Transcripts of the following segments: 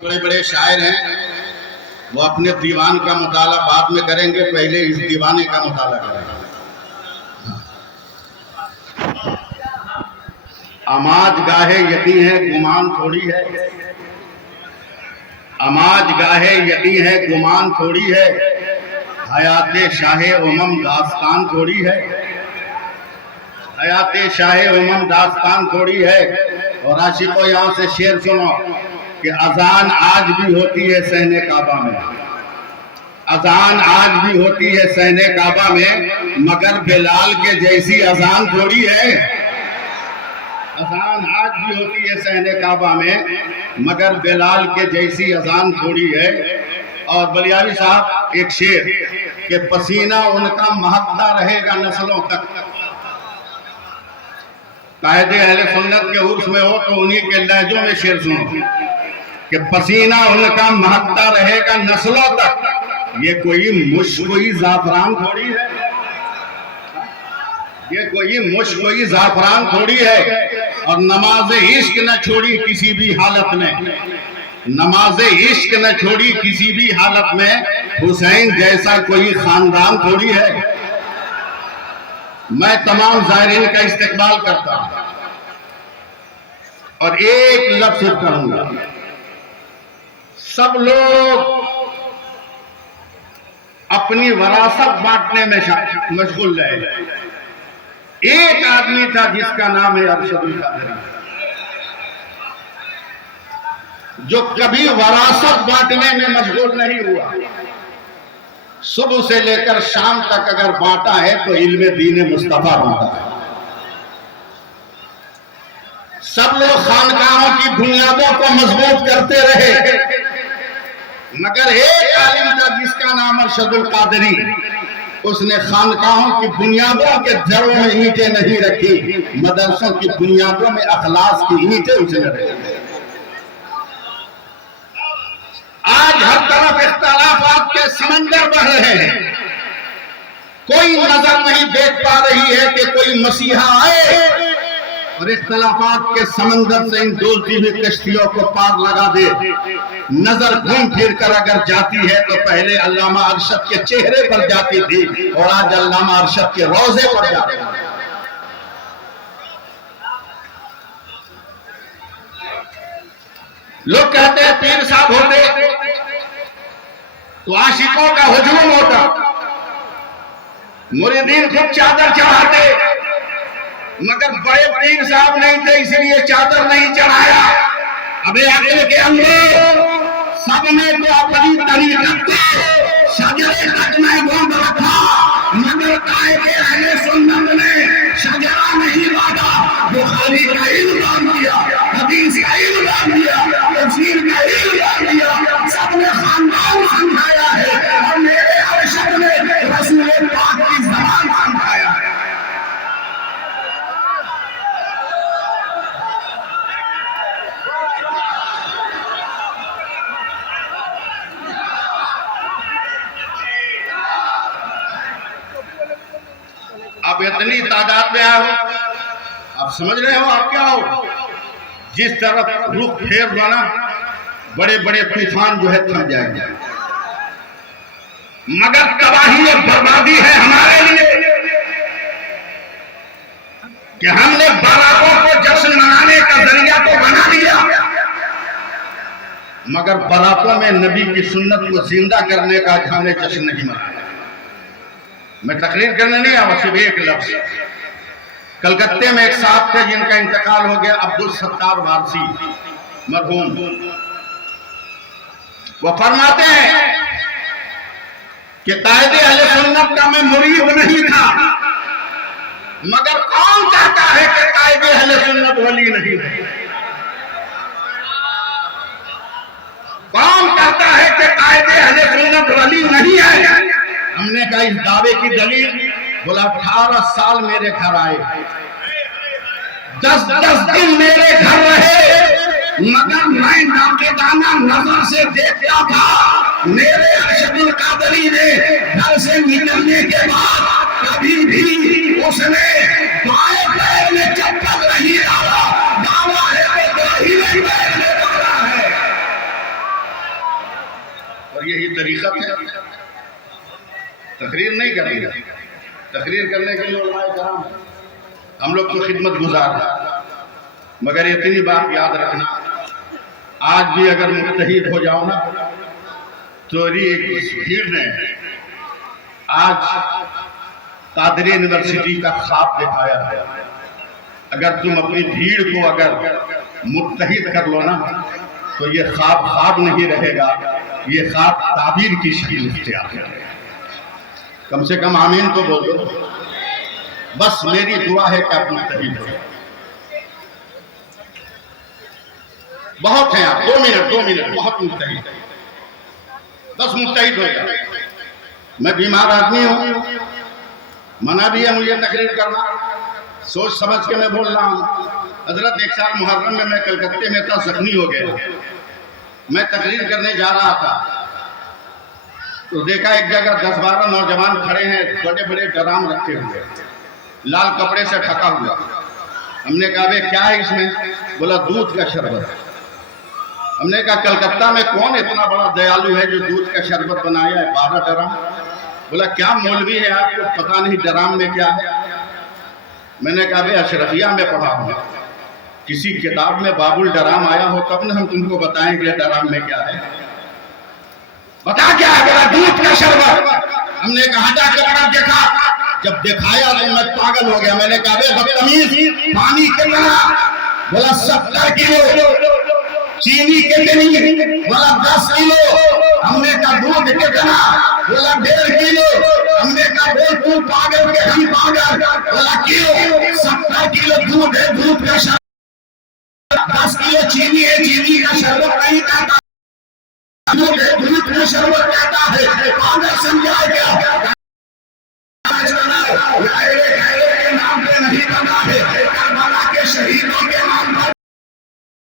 बड़े बड़े शायर हैं, वो अपने दीवान का मुताला बाद में करेंगे, पहले इस दीवाने का मुताला करेंगे। अमाज गाहे यकी है गुमान थोड़ी है, अमाज गाहे यकी है गुमान थोड़ी है, हयाते शाहे उमम दास्तान थोड़ी है, हयाते शाहे उमम दास्तान थोड़ी है। और आशिकों यहाँ से शेर सुनो कि अजान आज भी होती है सहने काबा में, अजान आज भी होती है सहने काबा में, मगर बिलाल के जैसी अजान थोड़ी है। अजान आज भी होती है सहने काबा में, मगर बिलाल के जैसी अजान थोड़ी है। और बलियावी साहब एक शेर कि पसीना उनका महकता रहेगा नस्लों तक। कायदे अहले सुन्नत के उर्स में हो तो उन्हीं के लहजों में शेर सुनो कि पसीना उनका महकता रहेगा नस्लों तक। ये कोई जाफरान थोड़ी है, ये कोई जाफरान थोड़ी है। और नमाज इश्क न छोड़ी किसी भी हालत में, नमाज इश्क न छोड़ी किसी भी हालत में, हुसैन जैसा कोई खानदान थोड़ी है। मैं तमाम ज़ायरीन का इस्तेकबाल करता हूं और एक लफ्ज़ कहूंगा, सब लोग अपनी वरासत बांटने में मशगूल रहे। एक आदमी था जिसका नाम है अरशदुल कादरी, जो कभी वरासत बांटने में मशगूल नहीं हुआ। सुबह से लेकर शाम तक अगर बांटा है तो इल्मे दीन मुस्तफा बांटा है। सब लोग खानकाहों की बुनियादों को मजबूत करते रहे, मगर एक आलिम था जिसका नाम अरशदुल कादरी, उसने खानकाहों की बुनियादों के जड़ों में ईंटें नहीं रखी, मदरसों की बुनियादों में अखलास की ईंटें उसने रखी। आज हर तरफ इख्तिलाफात के समंदर बह रहे हैं, कोई नजर नहीं देख पा रही है कि कोई मसीहा आए और इख्तिलाफात के समंदर से इन डोलती हुई कश्तियों को पार लगा दे। नजर घूम फिर कर अगर जाती है तो पहले अल्लामा अरशद के चेहरे पर जाती थी और आज अल्लामा अरशद के रोजे पर जाती है। लोग कहते हैं पीर साहब होते तो आशिकों का हुजूम होता, मुरीदीन खुद चादर चढ़ाते, मगर बड़े पीर साहब नहीं थे इसलिए चादर नहीं चढ़ाया। अबे अकल के अंदर सब ने तो अपनी तरीकत को शजरे तक में गोंद रखा, मगर कायदे अहले सुन्नत ने शजरा नहीं बांधा। बुखारी का इल्जाम दिया, हदीस का इल्जाम दिया, तफसीर का इल्जाम दिया, सबने खानदान समझाया है और मेरे अरशद ने रसूल पाक की ज़बान समझाया है। आप इतनी तादाद में आए हो, आप समझ रहे हो आप क्या हो। जिस तरफ रुख फेर बना बड़े बड़े तूफान जो है थम जाएंगे, मगर तबाही और बर्बादी है हमारे लिए कि हमने बारातों को जश्न मनाने का जरिया तो बना लिया, मगर बारातों में नबी की सुन्नत को जिंदा करने का हमने जश्न नहीं मनाया। मैं तकरीर करने नहीं आया, सिर्फ एक लफ्ज। कलकत्ते में एक साहब थे जिनका इंतकाल हो गया, अब्दुल सत्तार वारसी मरहूम। वो फरमाते हैं कि कायदे अहले सुन्नत का मैं मुरीद नहीं था, मगर कौन कहता है कि कायदे अहले सुन्नत वली नहीं है? कौन कहता है कि कायदे अहले सुन्नत वली नहीं है? हमने कहा इस दावे की दलील, बोला 18 साल मेरे घर आए, 10-10 दिन मेरे घर रहे, मगर मैं नाकेदाना नजर से देखता था। मेरे अरशदुल कादरी ने घर से निकलने के बाद कभी भी उसने बाएं पैर में चप्पल नहीं डाला, दावा है कि दाहिने पैर में डाला है। यही तरीक़त है, तकरीर नहीं करेंगे। तकरीर करने के लिए उलमाए कराम हम लोग तो खिदमत गुजार हैं, मगर इतनी बात याद रखना, आज भी अगर मुत्तहिद हो जाओ ना तो एक भीड़ ने आज कादरी यूनिवर्सिटी का ख्वाब दिखाया है। अगर तुम अपनी भीड़ को अगर मुत्तहिद कर लो ना तो ये ख्वाब ख्वाब नहीं रहेगा, ये ख्वाब ताबीर की शक्ल इख्तियार करेगा। कम से कम आमीन तो बोलो। बस मेरी दुआ है कि आप मुत्तहिद हो। बहुत हैं आप, 2 मिनट बहुत मुत्तहिद, बस मुत्तहिद हो जाए। मैं बीमार आदमी हूं, मना भी है मुझे तकरीर करना, सोच समझ के मैं बोल रहा हूं। हजरत एक साल मुहर्रम में मैं कलकत्ते में था, जख्मी हो गया। मैं तकरीर करने जा रहा था तो देखा एक जगह 10-12 नौजवान खड़े हैं, बड़े बड़े ड्राम रखे हुए, लाल कपड़े से ढका हुआ। हमने कहा वे क्या है इसमें? बोला दूध का शरबत। हमने कहा कलकत्ता में कौन इतना बड़ा दयालु है जो दूध का शरबत बनाया है? 12 ड्राम। बोला क्या मौलवी है आपको पता नहीं ड्राम में क्या है? मैंने कहा वे अशरफिया में पढ़ा हूँ, किसी किताब में बाबुल ड्राम आया हो तब न हम तुमको बताएंगे ड्राम में क्या है। बता क्या है? बोला दूध का शरबत। हमने कहा हटा कपड़ा देखा, जब दिखाया तो मैं पागल हो गया। मैंने कहा वे बदतमीज, पानी कितना? बोला 70 किलो। चीनी कितनी? बोला 10 किलो। हमने कहा दूध कितना? बोला 1.5 किलो। हमने कहा बोल तू पागल के हम पागल? बोला क्यों? 70 किलो दूध है, दूध का शरबत। 10 किलो चीनी है, चीनी का शरबत नहीं खाता, दूध है, दूध का शरबत कहता है। पागल समझा क्या? के नाम पे नहीं बना है, करबला के शहीदों के नाम पर।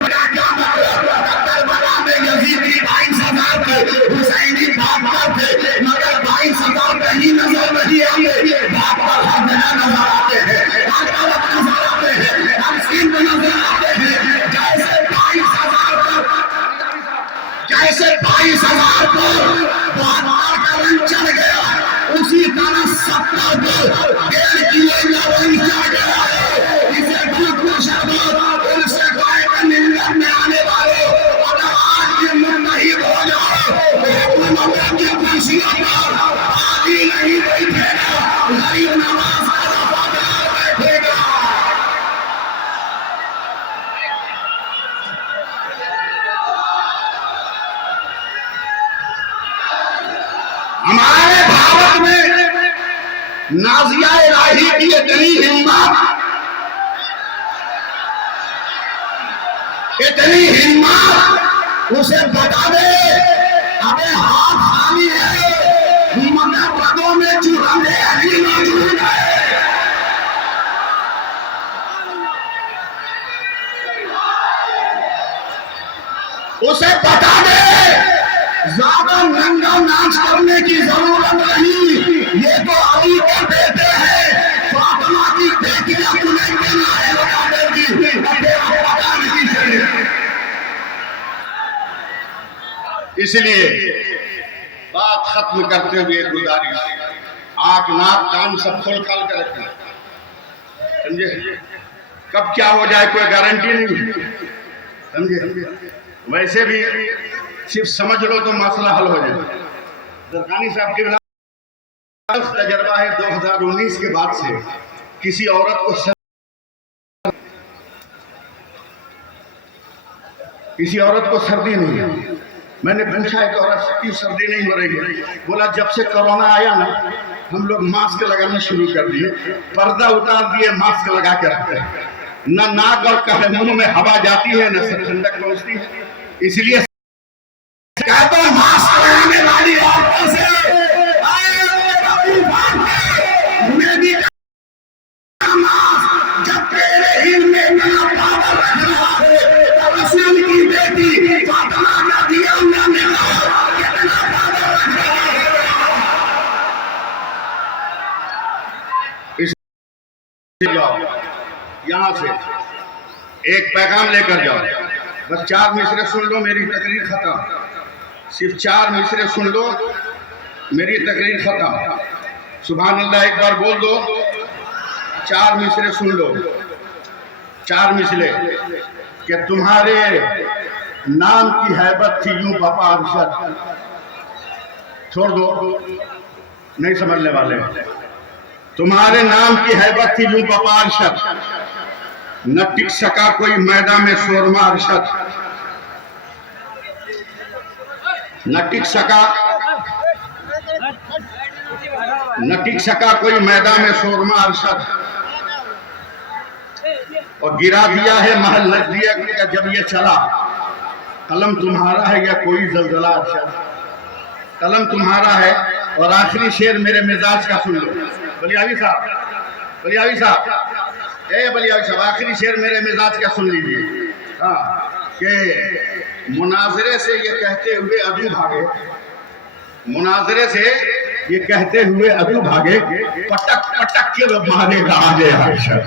क्या मतलब? करबला में यजीदी 22,000 थे, हुसैनी 72 थे, मगर 22,000 कहीं नजर नहीं आते। 72 हर जगह नजर आते हैं, हर तरफ नजर आते हैं, हर सीन में नजर आते हैं। जैसे 22,000 पर करंट चढ़ गया, उसी तरह 70 पर 1.5 किलो लवण चढ़ गया है। इसे दूध का शरबत, उनसे गाय का निंदन में आने वाले अगर आज ये मुत्तहिद हो जाओ तो हुकूमत की कुर्सियों पर आदि नहीं बैठेगा, गरीब नवाज का वफादार बैठेगा। हमारे भारत में नाजिया इलाही की इतनी हिम्मत, उसे बता दे अबे हाथ खाली है, मगर पदों में चूहे अभी मौजूद है। उसे बता दे ज्यादा नंगा नाच करने की जरूरत नहीं, ये तो अली के बेटे हैं, फातिमा की बेटियां तुम्हें कहना है बता देगी, पता नहीं चले। इसलिए बात खत्म करते हुए गुजारिश, आंख नाक कान सब खोल खाल कर रखें, समझे? कब क्या हो जाए कोई गारंटी नहीं, समझे? वैसे भी सिर्फ समझ लो तो मसला हल हो जाए। दरकानी साहब के तजर्बा है 2019 के बाद से किसी औरत को सर्दी नहीं है। मैंने पूछा एक औरत की सर्दी नहीं हो रही है? बोला जब से कोरोना आया ना हम लोग मास्क लगाना शुरू कर दिए, पर्दा उतार दिए, मास्क लगा के रखते हैं, न नाक और कहे मुंह में हवा जाती है न ठंडक पहुंचती है। इसलिए कहता हूं मास्क लगाने वाली औरतों से जब तेरे हिल में नया पावर रख रहा है तब रसूल की बेटी फातिमा रज़ियल्लाहु अन्हा कितना पावर रख रहा है। जाओ यहाँ से एक पैगाम लेकर जाओ, बस 4 मिसरे सुन लो, मेरी तकरीर खत्म। सिर्फ 4 मिसरे सुन लो, मेरी तकरीर खत्म। सुभान अल्लाह एक बार बोल दो। 4 मिसरे सुन लो, 4 मिसरे कि तुम्हारे नाम की हैबत थी यूं बापा अरशद। छोड़ दो, नहीं समझने वाले। तुम्हारे नाम की हैबत थी यूं बापा अरशद, न टिक सका कोई मैदान में शोरमा अरशद, न टिक सका कोई मैदान में शोरमा अरशद। और गिरा दिया है महल नजदिया का जब ये चला, कलम तुम्हारा है या कोई जलजला अरशद। कलम तुम्हारा है। और आखिरी शेर मेरे मिजाज का सुन लो। बलियावी साहब, बलियावी साहब, बलियावी साहब, आखिरी शेर मेरे मिजाज का सुन लीजिए। हाँ, कि मुनाजरे से ये कहते हुए अदू भागे, मुनाजरे से ये कहते हुए अदू भागे, पटक पटक के मारेगा आगे अरशद।